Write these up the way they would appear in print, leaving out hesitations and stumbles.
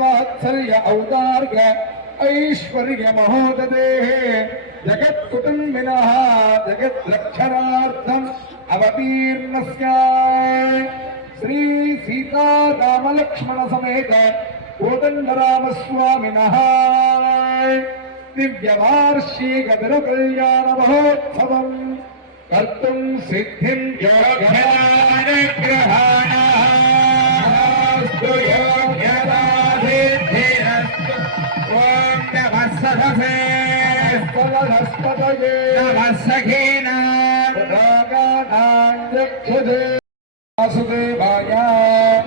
वात्सल्य औदार्य ऐश्वर्य महोददेः जगत्कुटुम्बिनः जगद्रक्षणार्थम् अवतीर्णस्य श्री सीता राम लक्ष्मण समेत कोदण्डरामस्वामिनः दिव्यवार्षिक तिरुकल्याण महोत्सवम् कर्तुं सिद्धिं वासुदेवाय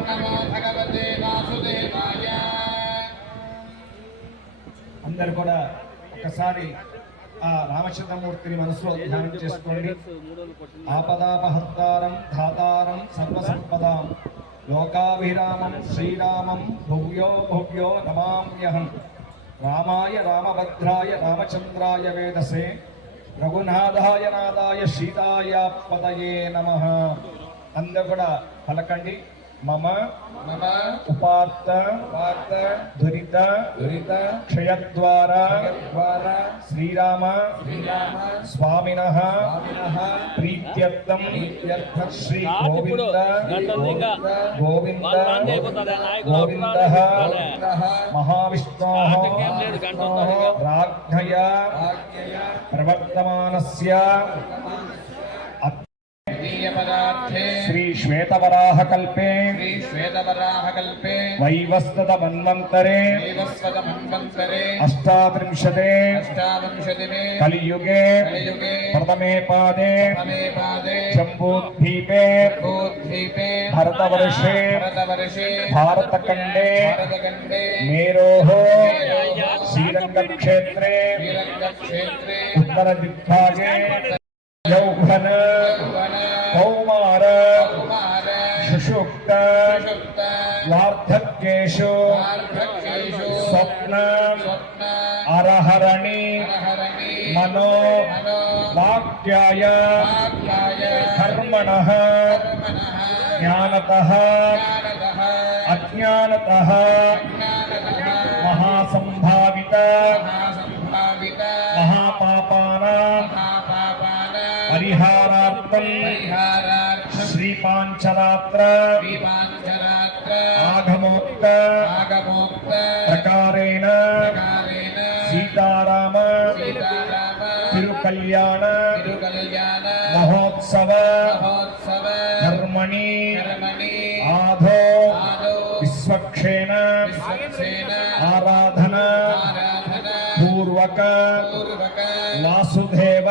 नमो भगवते वासुदेवाय అందరూ కూడా ఒకసారి ఆ రామచంద్రమూర్తిని మనసులో ధ్యానం చేసుకోండి. ఆపదాపహర్తారం ధాతారం సర్వసంపదాం లోకాభిరామం శ్రీరామం భువ్యో భువ్యో నమామ్యహం. రామాయ రామభద్రాయ రామచంద్రాయ వేదసే రఘునాథాయ నాదాయ సీతాయ పదయే నమః. అందరూ కూడా పలకండి. మమ మమ ఉపాత్త ఉపాత్త దురిత దురిత క్షయద్వార క్షయద్వార శ్రీరామ శ్రీరామ స్వామినః స్వామినః ప్రీత్యర్థం ప్రీత్యర్థం శ్రీ గోవింద గోవింద గోవిందః మహావిష్ణోః రాజ్ఞయ ప్రవర్తమానస్య श्री श्वेतवराह कल्पे वैवस्वत मन्वन्तरे अष्टात्रिंशते कलियुगे प्रथमे पादे जम्बूद्वीपे भरतवर्षे भारतखण्डे मेरोः श्रीरङ्गक्षेत्रे उत्तरदिग्भागे यौवन कौमार सुषुप्त वार्धक्येषु स्वप्न अरहरणि मनो वाक्याय कर्मणः ज्ञानतः अज्ञानतः महासंभावित महापापानां परिहारार्थं श्री पांचरात्र आगमोक्त प्रकारेण सीताराम तिरुकल्याण महोत्सव कर्मणि आधो विश्वक्षेण आराधना पूर्वक वासुदेव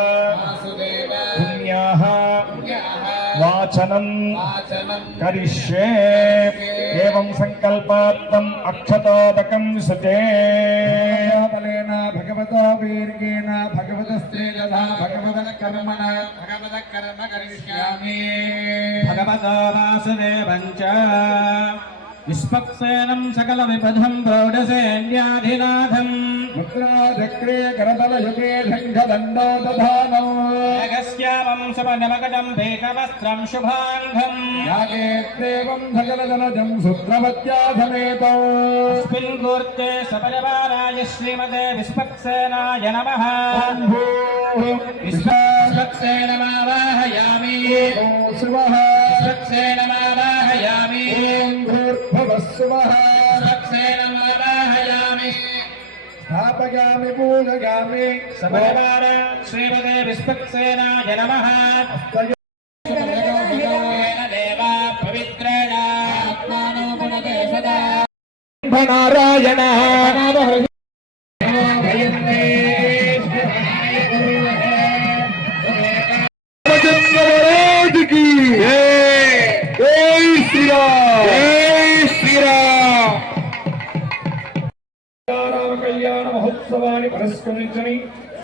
पुण्याः वाचनं करिष्ये एवं संकल्पार्थम् अक्षतोदकं सृजे बलेन भगवतो वीर्येण भगवतस्तेजसा भगवतः कर्मणा भगवतः कर्म करिष्यामि भगवतो वासुदेवं च विष्पक्सेनं सकल विपदं प्रौढसेन्याधिनाथं मुद्राचक्रे करतलयुगे शङ्खदण्डो दधानो यागस्यामं समनमकटं भेटवस्त्रं शुभाङ्गं यागेत्येवं सकलजनजं सूत्रवत्या समेतो अस्मिन् मूर्ते सपरिवाराय श्रीमते विष्पक्सेनाय नमः विष्पक्सेनमावाहयामि शिवः विष्पक्सेनमावाहयामि स्थापयामि पूजयामि सपरिवार श्रीमते विष्पक्सेनाय नमः देवा पवित्रेण आत्मानो पुनते सदा నారాయణ రామచంద్రరాజుకి జై శ్రీరామ్ జై శ్రీరామ్. సీతారామ కళ్యాణ మహోత్సవాన్ని పురస్కరించుకొని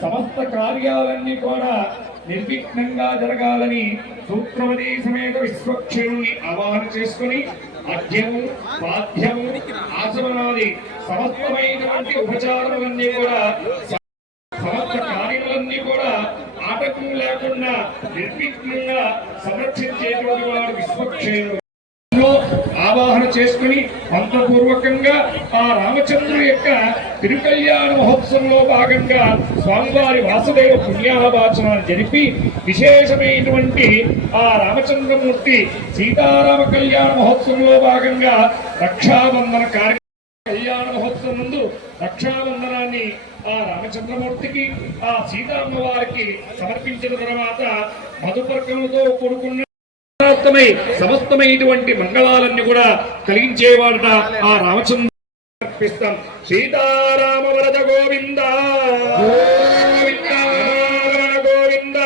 సమస్త కార్యాలన్నీ కూడా నిర్విఘ్నంగా జరగాలని సూత్రవతి సమేత విశ్వక్షేణుని ఆవాహన చేసుకుని అధ్యము పాఠ్యము ఆచమనాది సమస్తమైనటువంటి ఉపచారములన్నీ కూడా సమస్త కార్యములన్నీ కూడా ఆటంకం లేకుండా నిర్విఘ్నంగా సంరక్షించేటువంటి వాడు విశ్వక్షేణుడు ఆవాహన చేసుకుని మంత్రపూర్వకంగా ఆ రామచంద్రుడి యొక్క తిరుకల్యాణ మహోత్సవంలో భాగంగా స్వామివారి వాసుదేవ పుణ్యాహవాచనాన్ని జరిపి విశేషమైనటువంటి ఆ రామచంద్రమూర్తి సీతారామ కళ్యాణ మహోత్సవంలో భాగంగా రక్షాబంధన కళ్యాణ మహోత్సవం ముందు రక్షాబంధనాన్ని ఆ రామచంద్రమూర్తికి ఆ సీతామ్మవారికి సమర్పించిన తర్వాత మధుపర్కములతో కూడుకున్న సమస్తమైనటువంటి మంగళాలన్నీ కూడా కలిగించేవాడట ఆ రామచంద్ర అర్పిస్తాం. సీతారామ వరద గోవింద గోవింద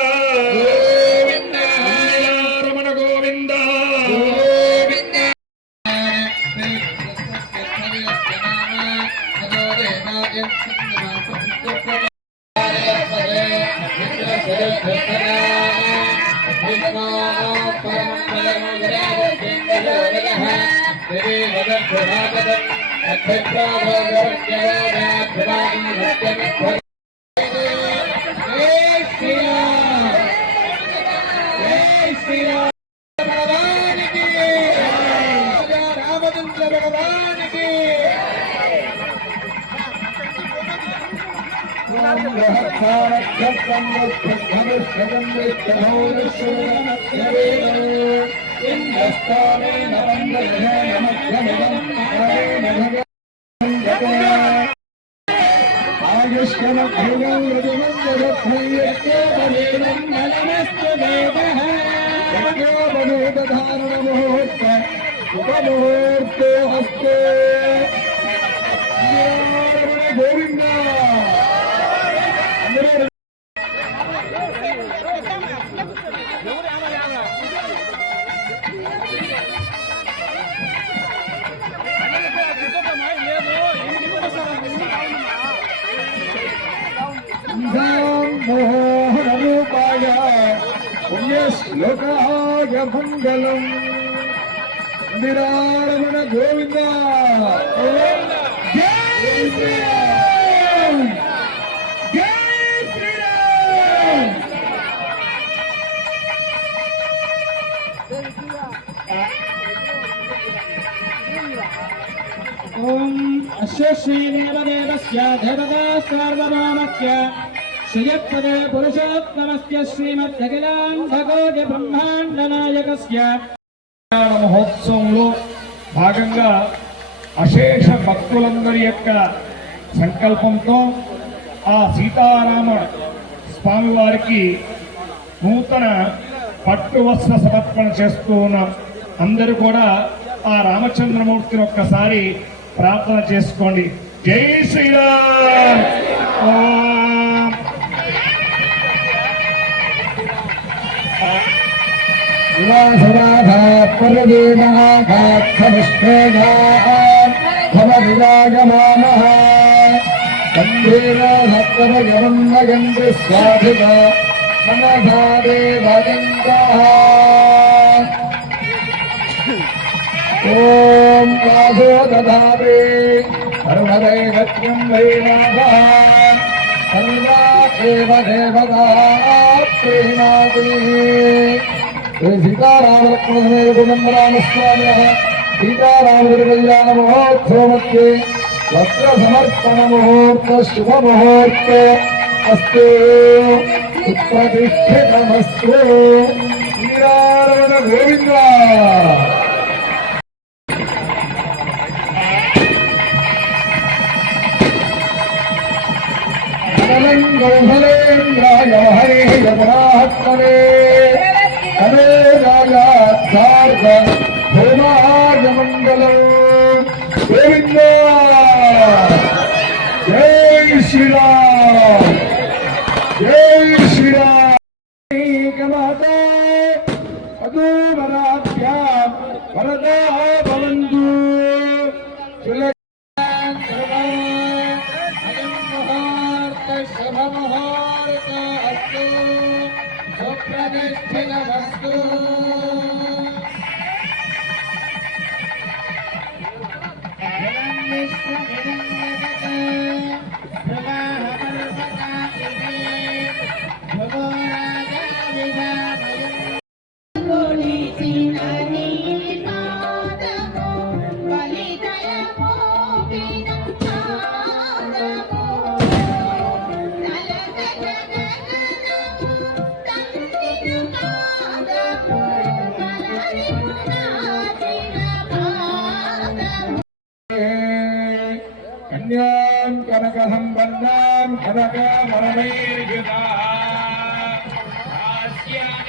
గోవింద రమణ గోవింద గోవింద మోహనరూపాయ పుణ్యశ్లోకాయ మంగళం నిరారమణ గోవింద జై శ్రీరామ్ జై శ్రీరామ్. ఓం అస్య శ్రీదేవదేవస్య దేవతా సార్వభౌమస్య శ్రీయపదే పురుషోత్తమస్య శ్రీమదఖిలాండకోటి బ్రహ్మాండ నాయకస్య మహోత్సవంలో భాగంగా అశేష భక్తులందరి యొక్క సంకల్పంతో ఆ సీతారామ స్వామివారికి నూతన పట్టు వస్త్ర సమర్పణ చేస్తూ ఉన్నాం. అందరూ కూడా ఆ రామచంద్రమూర్తిని ఒక్కసారి ప్రార్థన చేసుకోండి. జై శ్రీరామ్. ఓం వాసో దదామి సర్వదైవత్యం వైనాథః సర్వా ఏవ దేవతా ప్రీణాతి. శ్రీ సీతారామలక్ష్మణరామస్వామినః సీతారామపురి కళ్యాణ మహోత్సవమధ్యే వస్త్ర సమర్పణ ముహూర్త శుభ ముహూర్త అస్తు సుప్రతిష్ఠితమస్తు. శ్రీరారమణ గోవింద. గౌహలేంద్రాయ హరే యమునాత్మనే హరే రాజా సార్గ భూమాయ మంగళం. గోవింద జై శ్రీరామ్ జై శ్రీరామ్ మాతా అదూమరాభ్యాం వరదా భవంతు సుప్రతిష్ఠితమస్తు కన్యాం కనక సంపన్నాం కనక మరణైర్యుతాస్యాని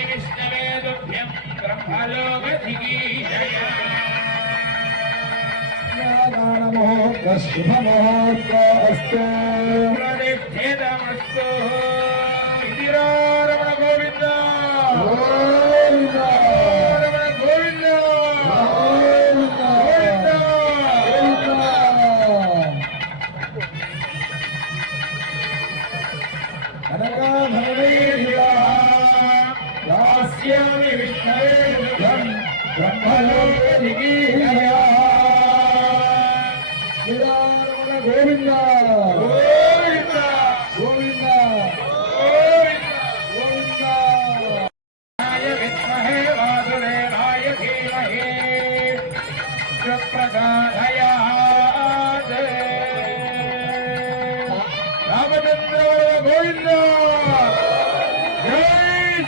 విష్ణవేదుభ్యం బ్రహ్మలోకధిగీషయ శుభముహూర్తస్తు ప్రతిష్ఠితమస్తు ఇందిరారమణ గోవింద గోవింద రమణ గోవింద దాస్యామి విష్ణవే బ్రహ్మలోకధిగీషయ శ్రీరారమణ గోవింద గోవింద గోవింద గోవింద విద్మహే వాసుదేవాయ ధీమహి ప్రచోదయాత్ రామచంద్ర గోవింద జై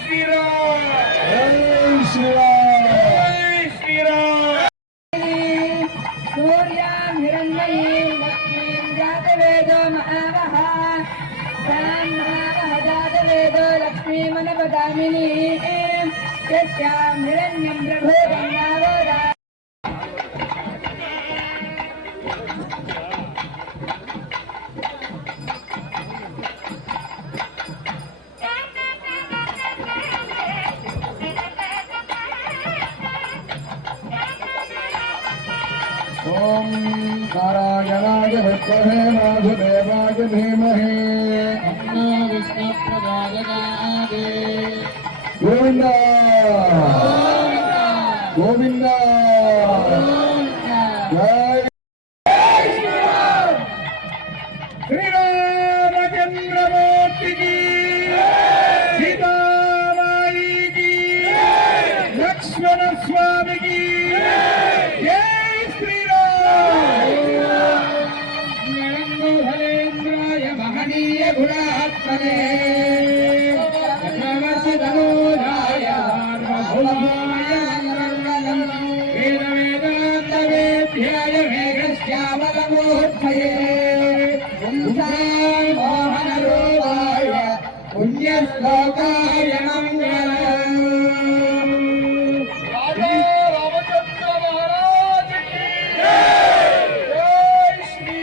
శ్రీరామ్ జై శ్రీరామ్ జై శ్రీరామ్ सूर्यां हिरण्मयीं लक्ष्मीं जातवेदो महावः तां महावः जातवेदो लक्ष्मीमनपगामिनीं यस्यां हिरण्यं प्रभो गङ्गावोदा ఓం నారాయణాయ విద్మహే వాసుదేవాయ ధీమహి గోవింద గోవింద జై శ్రీరామచంద్రమూర్తికి సీతామాయికి లక్ష్మణ స్వామికి జై శ్రీరామ్ ఫలేంద్రాయ మహనీయ గుణాత్మనే చక్రవర్తితనూజాయ సార్వభౌమాయ మంగళం వేద వేదాంత వేద్యాయ మేఘశ్యామలమూర్తయే పుంసాయ మోహన రూపాయ పుణ్యశ్లోకాయ మంగళం రాజా రామచంద్ర మహారాజ్ की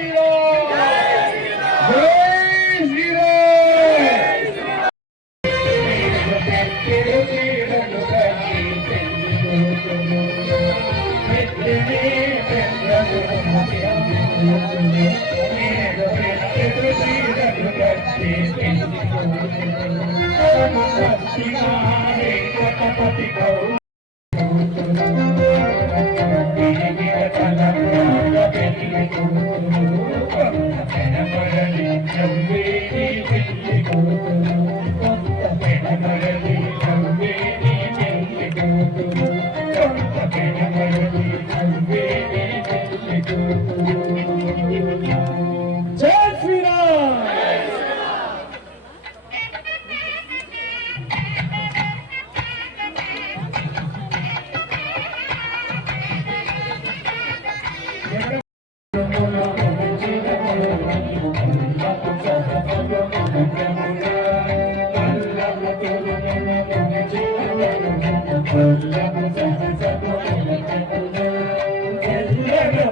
जय श्री राम जय श्री जय श्री राम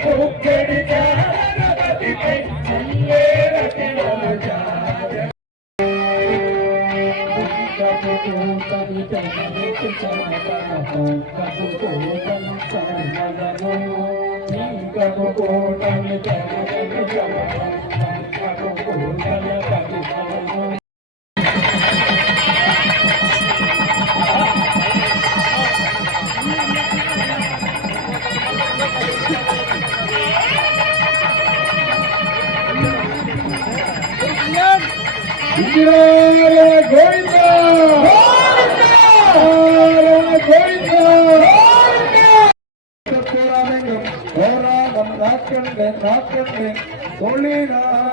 పొక్కడిగా గోవింద గోవింద